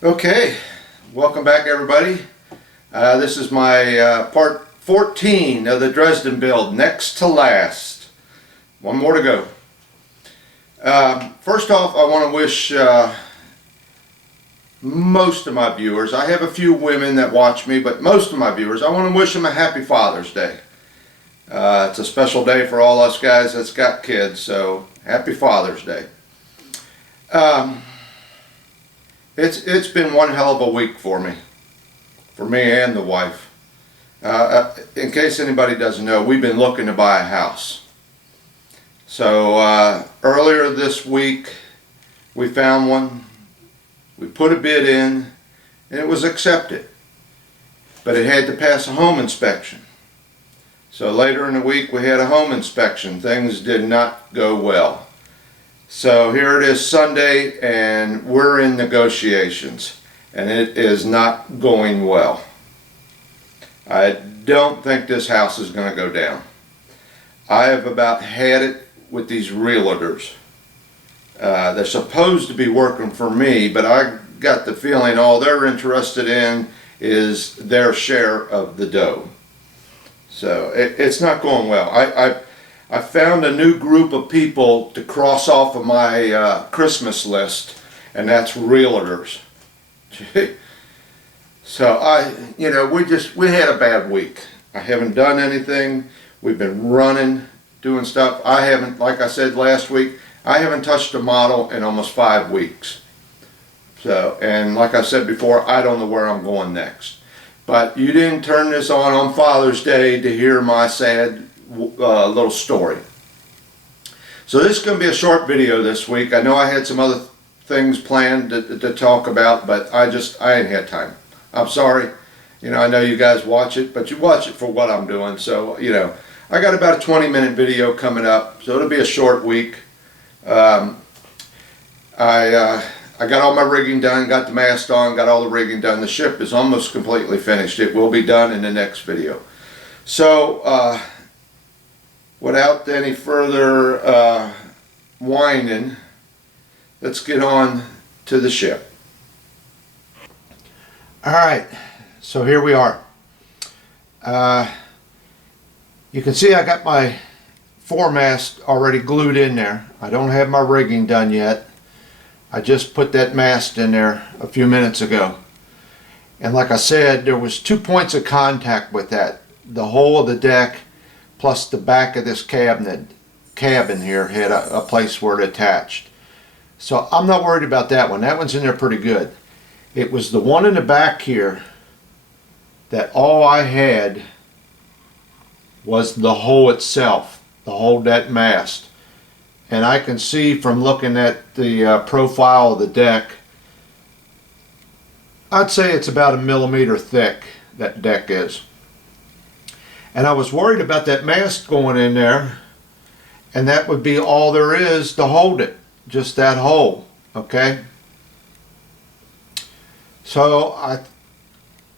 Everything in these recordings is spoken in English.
Okay, welcome back everybody. This is my part 14 of the Dresden build, next to last. One more to go. First off, I want to wish most of my viewers, I have a few women that watch me, but most of my viewers, I want to wish them a happy Father's Day. It's a special day for all us guys that's got kids, so happy Father's Day. It's been one hell of a week for me and the wife. In case anybody doesn't know, we've been looking to buy a house. So earlier this week we found one, we put a bid in, and it was accepted. But it had to pass a home inspection. So later in the week we had a home inspection. Things did not go well. So here it is Sunday and we're in negotiations and it is not going well. I don't think this house is going to go down. I have about had it with these realtors. They're supposed to be working for me, but I got the feeling all they're interested in is their share of the dough. So it's not going well. I found a new group of people to cross off of my Christmas list, and that's realtors. So we had a bad week. I haven't done anything. We've been running, doing stuff. I haven't, like I said last week, I haven't touched a model in almost 5 weeks. So, and like I said before, I don't know where I'm going next. But you didn't turn this on Father's Day to hear my sad little story. So this is going to be a short video this week. I know I had some other things planned to talk about, but I ain't had time. I'm sorry. I know you guys watch it, but you watch it for what I'm doing. So, I got about a 20-minute video coming up, so it'll be a short week. I got all my rigging done, got the mast on, got all the rigging done. The ship is almost completely finished. It will be done in the next video. So, without any further whining, let's get on to the ship. Alright, so here we are. You can see I got my foremast already glued in there. I don't have my rigging done yet. I just put that mast in there a few minutes ago. And like I said, there was 2 points of contact with that. The whole of the deck plus the back of this cabin here had a place where it attached. So I'm not worried about that one. That one's in there pretty good. It was the one in the back here that all I had was the hole itself, the hole that mast. And I can see from looking at the profile of the deck, I'd say it's about 1 millimeter thick, that deck is. And I was worried about that mast going in there, and that would be all there is to hold it, just that hole, okay? So I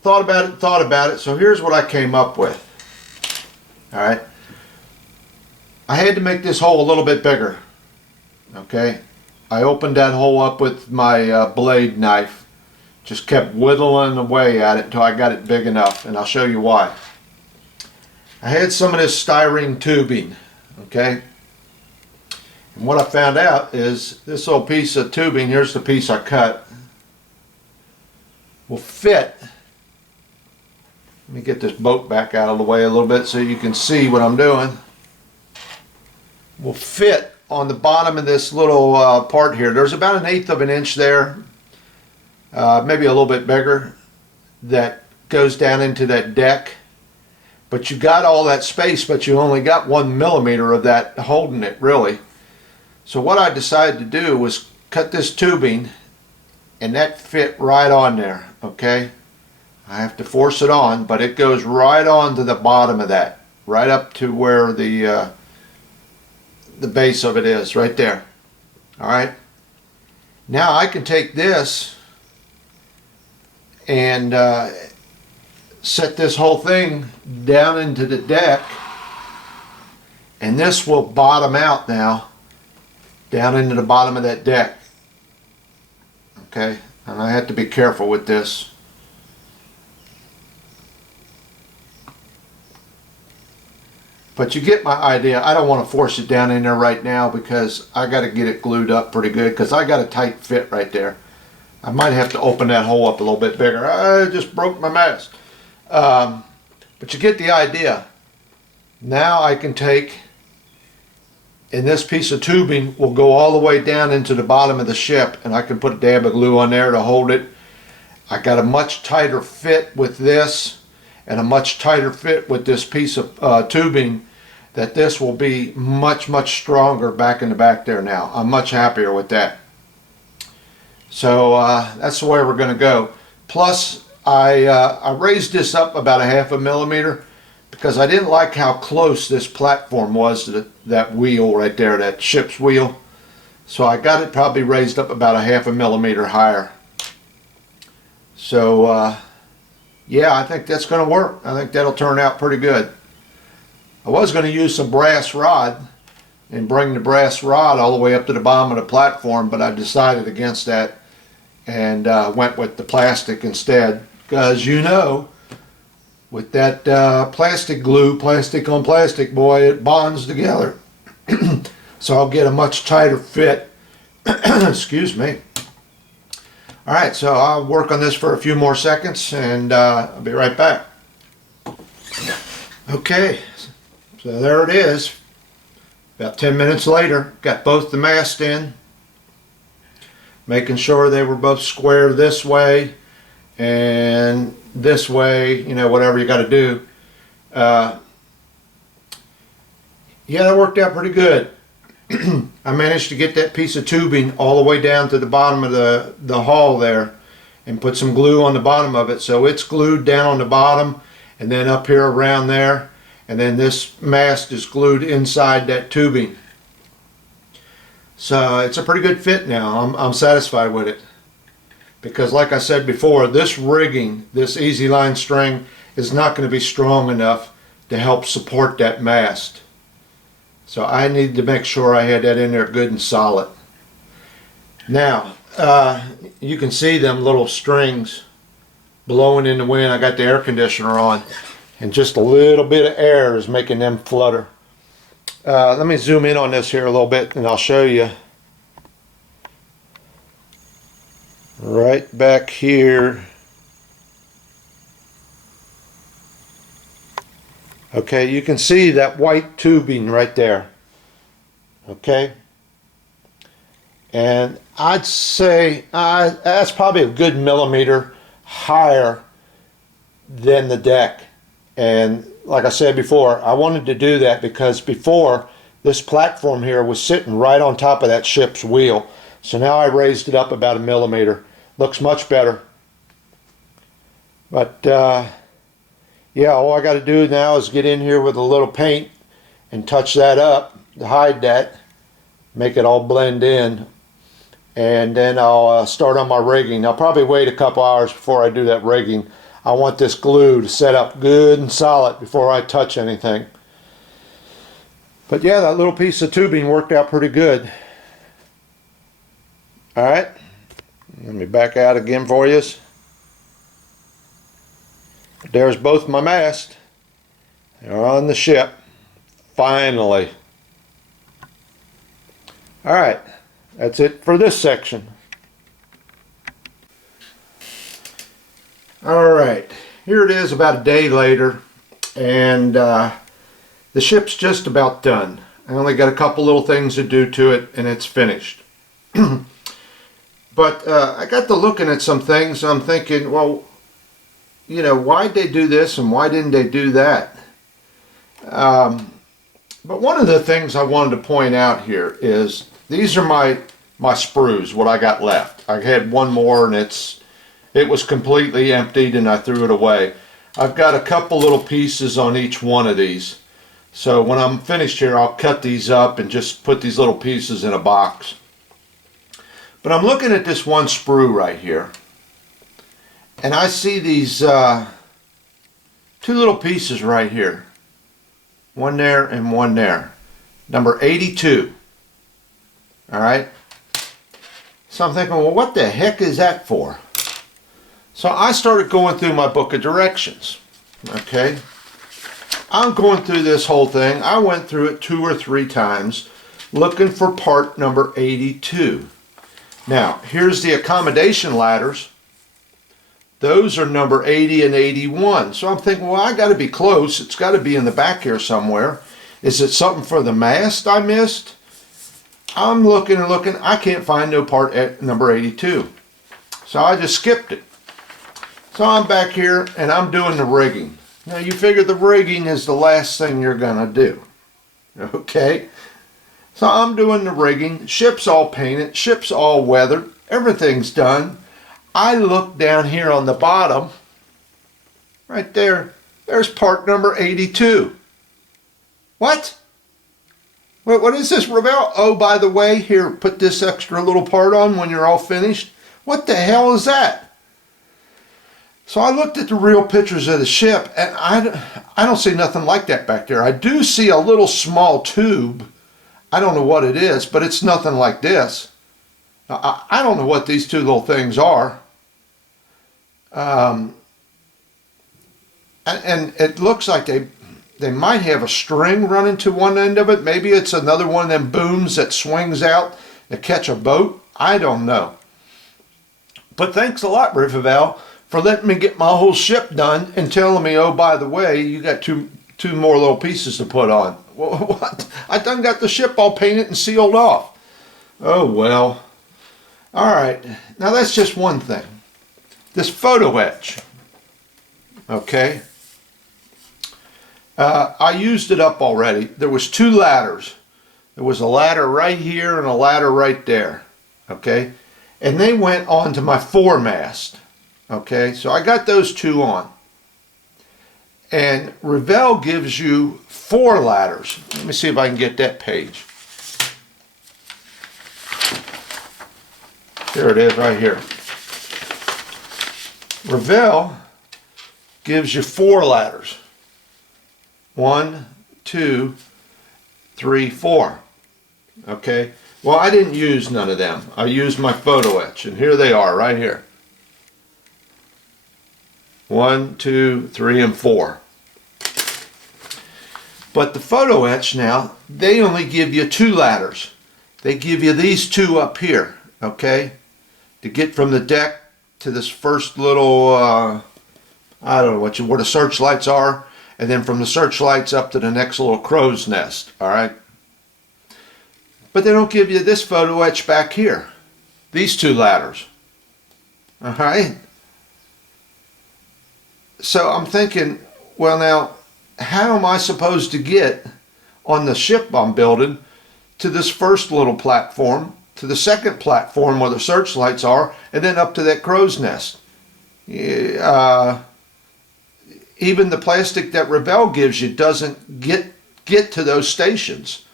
thought about it, so here's what I came up with. Alright, I had to make this hole a little bit bigger, okay? I opened that hole up with my blade knife, just kept whittling away at it until I got it big enough, and I'll show you why. I had some of this styrene tubing, okay? And what I found out is this little piece of tubing, here's the piece I cut, will fit. Let me get this boat back out of the way a little bit so you can see what I'm doing. Will fit on the bottom of this little part here. There's about 1/8 of an inch there, maybe a little bit bigger, that goes down into that deck. But you got all that space, but you only got 1 millimeter of that holding it, really. So what I decided to do was cut this tubing, and that fit right on there, okay? I have to force it on, but it goes right on to the bottom of that, right up to where the base of it is, right there. Alright? Now I can take this and set this whole thing down into the deck, and this will bottom out now down into the bottom of that deck. Okay, and I have to be careful with this. But you get my idea. I don't want to force it down in there right now because I got to get it glued up pretty good because I got a tight fit right there. I might have to open that hole up a little bit bigger. I just broke my mast. But you get the idea. Now I can take, and this piece of tubing will go all the way down into the bottom of the ship, and I can put a dab of glue on there to hold it. I got a much tighter fit with this and a much tighter fit with this piece of tubing, that this will be much stronger back in the back there now. I'm much happier with that. So that's the way we're going to go. Plus I raised this up about a 1/2 millimeter because I didn't like how close this platform was to that wheel right there, that ship's wheel. So I got it probably raised up about a 1/2 millimeter higher. So yeah, I think that's going to work. I think that'll turn out pretty good. I was going to use some brass rod and bring the brass rod all the way up to the bottom of the platform, but I decided against that and went with the plastic instead, because you know, with that plastic glue, plastic on plastic, boy, it bonds together. So I'll get a much tighter fit. Excuse me. Alright, so I'll work on this for a few more seconds and I'll be right back. Okay, so there it is. About 10 minutes later, got both the masts in, making sure they were both square this way and this way, you know, whatever you got to do. Yeah, that worked out pretty good. I managed to get that piece of tubing all the way down to the bottom of the hull there and put some glue on the bottom of it, so it's glued down on the bottom and then up here around there, and then this mast is glued inside that tubing. So it's a pretty good fit now. I'm satisfied with it, because like I said before, this rigging, this easy line string, is not going to be strong enough to help support that mast. So I need to make sure I had that in there good and solid. Now, you can see them little strings blowing in the wind. I got the air conditioner on, and just a little bit of air is making them flutter. Let me zoom in on this here a little bit and I'll show you. Right back here. Okay, you can see that white tubing right there. Okay, and I'd say that's probably a good millimeter higher than the deck. And like I said before, I wanted to do that because before, this platform here was sitting right on top of that ship's wheel. So now I raised it up about a millimeter. Looks much better. But yeah, all I got to do now is get in here with a little paint and touch that up to hide that, make it all blend in, and then I'll start on my rigging. I'll probably wait a couple hours before I do that rigging. I want this glue to set up good and solid before I touch anything. But yeah, that little piece of tubing worked out pretty good. Alright, let me back out again for you. There's both my masts. They're on the ship. Finally. Alright, that's it for this section. Alright, here it is about a day later, and the ship's just about done. I only got a couple little things to do to it and it's finished. But I got to looking at some things. I'm thinking, well, you know, why'd they do this and why didn't they do that? But one of the things I wanted to point out here is these are my sprues, what I got left. I had one more and it was completely emptied and I threw it away. I've got a couple little pieces on each one of these. So when I'm finished here, I'll cut these up and just put these little pieces in a box. But I'm looking at this one sprue right here, and I see these two little pieces right here. One there and one there. Number 82. Alright? So I'm thinking, well, what the heck is that for? So I started going through my book of directions. Okay. I'm going through this whole thing. I went through it 2 or 3 times looking for part number 82. Now, here's the accommodation ladders. Those are number 80 and 81. So I'm thinking, well, I got to be close. It's got to be in the back here somewhere. Is it something for the mast I missed? I'm looking and looking. I can't find no part at number 82. So I just skipped it. So I'm back here and I'm doing the rigging. Now you figure the rigging is the last thing you're going to do. Okay? So I'm doing the rigging. Ship's all painted. Ship's all weathered. Everything's done. I look down here on the bottom. Right there. There's part number 82. What? What is this, Ravel? Oh, by the way, here, put this extra little part on when you're all finished. What the hell is that? So I looked at the real pictures of the ship, and I don't see nothing like that back there. I do see a little small tube. I don't know what it is, but it's nothing like this. I don't know what these 2 little things are. And it looks like they might have a string running to one end of it. Maybe it's another one of them booms that swings out to catch a boat. I don't know. But thanks a lot, Ravel, for letting me get my whole ship done and telling me, oh, by the way, you got two more little pieces to put on. What? I done got the ship all painted and sealed off. Oh, well. All right. Now, that's just one thing. This photo etch. Okay. I used it up already. There was 2 ladders. There was a ladder right here and a ladder right there. Okay. And they went onto my foremast. Okay, so I got those 2 on. And Ravel gives you 4 ladders. Let me see if I can get that page. There it is right here. Ravel gives you 4 ladders. 1, 2, 3, 4. Okay, well, I didn't use none of them. I used my photo etch, and here they are right here. 1, 2, 3, and 4. But the photo etch now, they only give you 2 ladders. They give you these 2 up here, okay? To get from the deck to this first little, I don't know where the searchlights are, and then from the searchlights up to the next little crow's nest, all right? But they don't give you this photo etch back here. These 2 ladders, all right? So I'm thinking, well, now, how am I supposed to get on the ship I'm building to this first little platform, to the second platform where the searchlights are, and then up to that crow's nest? Even the plastic that Ravel gives you doesn't get to those stations.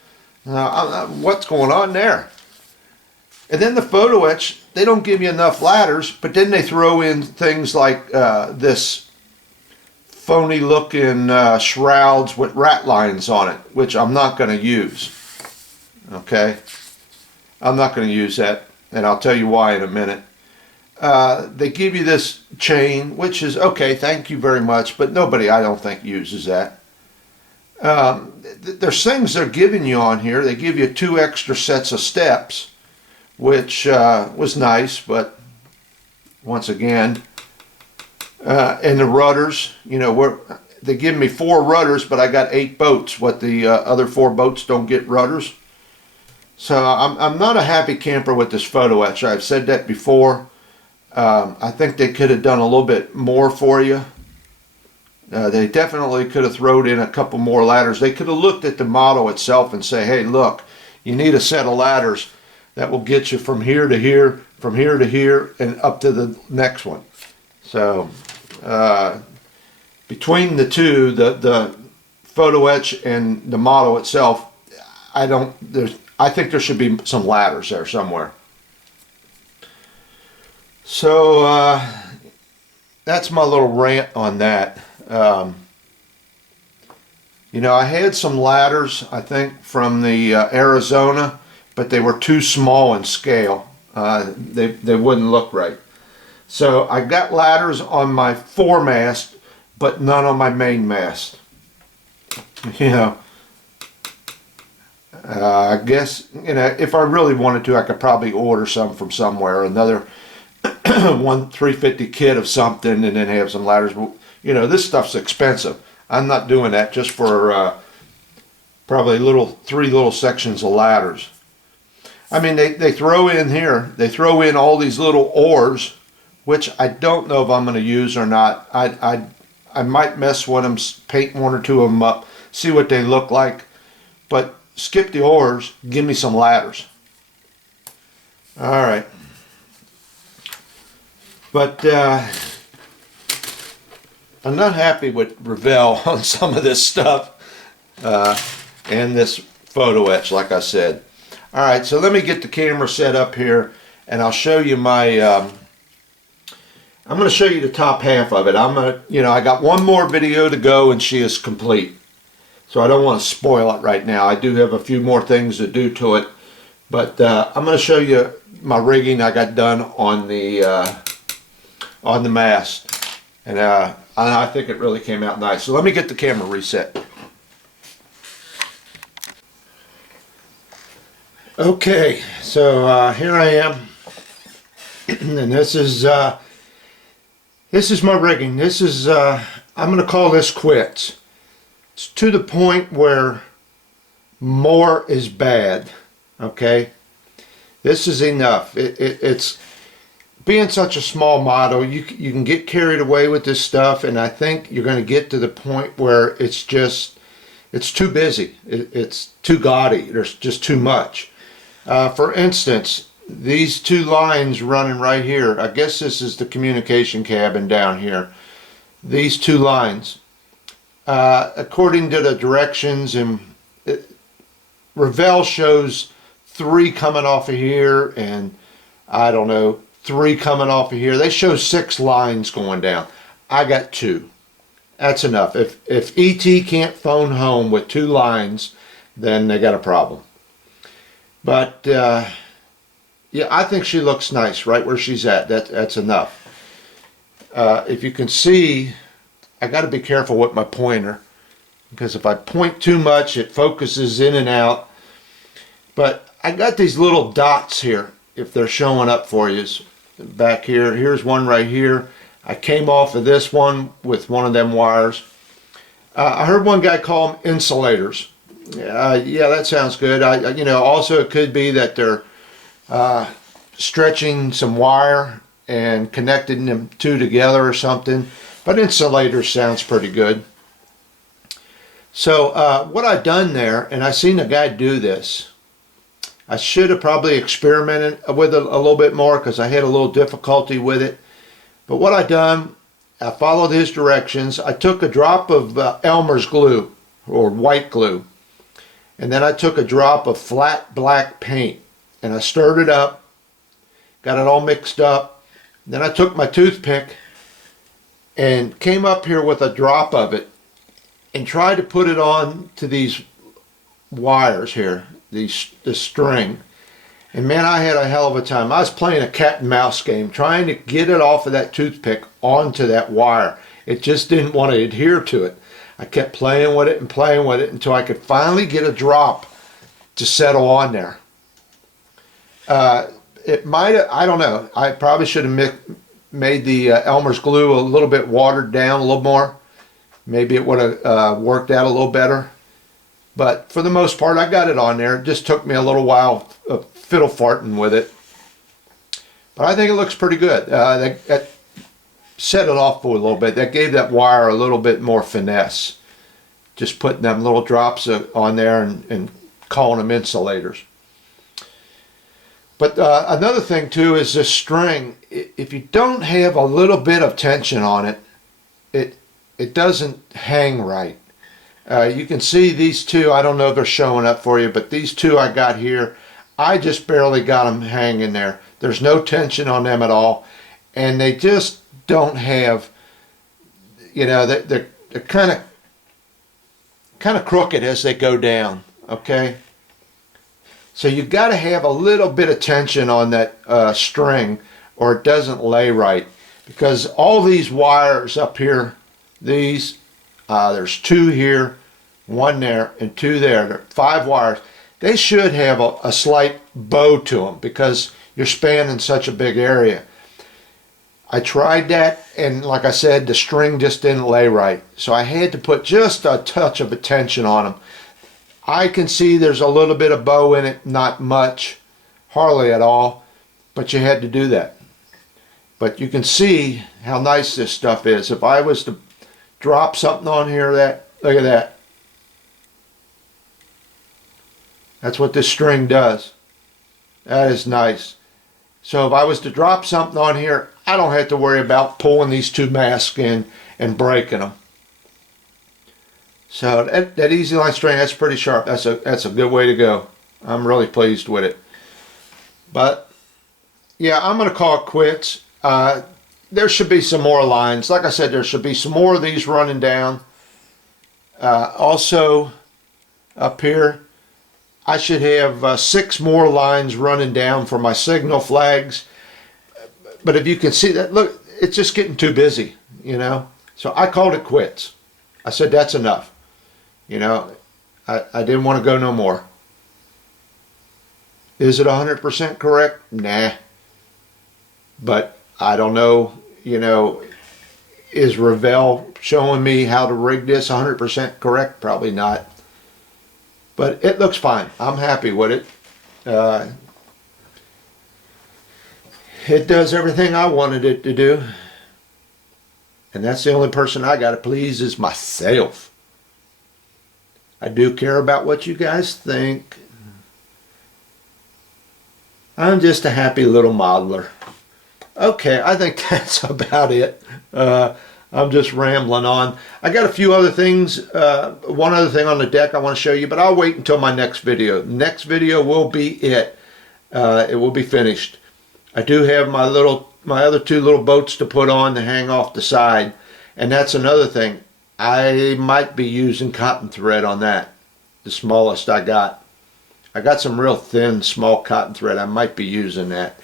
What's going on there? And then the photo etch, they don't give you enough ladders, but then they throw in things like this phony looking shrouds with rat lines on it, which I'm not going to use. Okay, I'm not going to use that, and I'll tell you why in a minute. They give you this chain, which is okay, thank you very much, but nobody, I don't think, uses that. There's things they're giving you on here. They give you 2 extra sets of steps, which was nice, but once again, and the rudders, you know, they give me 4 rudders, but I got 8 boats. What, the other 4 boats don't get rudders? So I'm not a happy camper with this photo etch. I've said that before. I think they could have done a little bit more for you. They definitely could have thrown in a couple more ladders. They could have looked at the model itself and say, hey, look, you need a set of ladders that will get you from here to here, from here to here, and up to the next one. So between the 2, the photo etch and the model itself, I think there should be some ladders there somewhere. So that's my little rant on that. You know, I had some ladders, I think, from the Arizona, but they were too small in scale. They wouldn't look right. So I got ladders on my foremast, but none on my main mast. You know, I guess, you know, if I really wanted to, I could probably order some from somewhere, another 350 kit of something, and then have some ladders. You know, this stuff's expensive. I'm not doing that just for probably three little sections of ladders. I mean, they throw in here, they throw in all these little oars, which I don't know if I'm going to use or not. I might mess with them, paint one or two of them up, see what they look like. But skip the oars, give me some ladders. All right. But I'm not happy with Revell on some of this stuff and this photo etch, like I said. All right, so let me get the camera set up here, and I'll show you my. I'm going to show you the top half of it. I got one more video to go, and she is complete. So I don't want to spoil it right now. I do have a few more things to do to it, but I'm going to show you my rigging I got done on the mast, and I think it really came out nice. So let me get the camera reset. Okay, so here I am, and this is my rigging. This is I'm going to call this quits. It's to the point where more is bad. Okay, this is enough. It's being such a small model, you can get carried away with this stuff, and I think you're going to get to the point where it's too busy. It's too gaudy. There's just too much. For instance, these two lines running right here, I guess this is the communication cabin down here. These two lines, according to the directions, and Revell shows 3 coming off of here, and I don't know, 3 coming off of here. They show 6 lines going down. I got 2. That's enough. If ET can't phone home with 2 lines, then they got a problem. But yeah, I think she looks nice right where she's at. That's enough. If you can see, I got to be careful with my pointer, because if I point too much, it focuses in and out. But I got these little dots here, if they're showing up for you. Back here, here's one right here. I came off of this one with one of them wires. I heard one guy call them insulators. Yeah, that sounds good. Also it could be that they're stretching some wire and connecting them two together or something. But insulators sounds pretty good. So what I done there, and I seen a guy do this. I should have probably experimented with it a little bit more, because I had a little difficulty with it. But what I done, I followed his directions. I took a drop of Elmer's glue, or white glue, and then I took a drop of flat black paint, and I stirred it up, got it all mixed up. Then I took my toothpick and came up here with a drop of it and tried to put it on to these wires here, this string. And man, I had a hell of a time. I was playing a cat and mouse game, trying to get it off of that toothpick onto that wire. It just didn't want to adhere to it. I kept playing with it and playing with it until I could finally get a drop to settle on there. It might have, I don't know, I probably should have made the Elmer's glue a little bit watered down a little more. Maybe it would have worked out a little better. But for the most part, I got it on there. It just took me a little while of fiddle farting with it. But I think it looks pretty good. That set it off for a little bit. That gave that wire a little bit more finesse. Just putting them little drops on there and calling them insulators. But another thing too is this string. If you don't have a little bit of tension on it, it doesn't hang right. You can see these two, I don't know if they're showing up for you, but these two I got here, I just barely got them hanging there. There's no tension on them at all, and they just don't have, they're kind of crooked as they go down, okay? So you got to have a little bit of tension on that string, or it doesn't lay right. Because all these wires up here, these, there's 2 here, 1 there, and 2 there. There are 5 wires. They should have a slight bow to them because you're spanning such a big area. I tried that, and like I said, the string just didn't lay right. So I had to put just a touch of a tension on them. I can see there's a little bit of bow in it, not much, hardly at all, but you had to do that. But you can see how nice this stuff is. If I was to drop something on here, look at that. That's what this string does. That is nice. So if I was to drop something on here, I don't have to worry about pulling these 2 masks in and breaking them. So that easy line string, that's pretty sharp. That's a good way to go. I'm really pleased with it. But yeah, I'm going to call it quits. There should be some more lines. Like I said, there should be some more of these running down. Also up here, I should have 6 more lines running down for my signal flags. But if you can see that, look, it's just getting too busy, you know. So I called it quits. I said that's enough. You know, I didn't want to go no more. Is it 100% correct? Nah. But I don't know, you know, is Revell showing me how to rig this 100% correct? Probably not. But it looks fine. I'm happy with it. It does everything I wanted it to do. And that's the only person I got to please is myself. I do care about what you guys think. I'm just a happy little modeler. Okay, I think that's about it. I'm just rambling on. I got a few other things, one other thing on the deck I want to show you, but I'll wait until my next video. Next video will be it. It will be finished. I do have my other 2 little boats to put on to hang off the side, and that's another thing. I might be using cotton thread on that, the smallest I got. I got some real thin, small cotton thread. I might be using that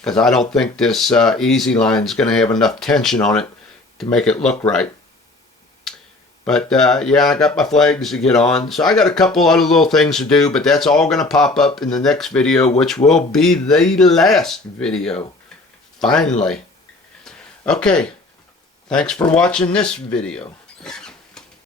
because I don't think this easy line is going to have enough tension on it to make it look right. But yeah, I got my flags to get on. So I got a couple other little things to do, but that's all going to pop up in the next video, which will be the last video. Finally. Okay. Thanks for watching this video.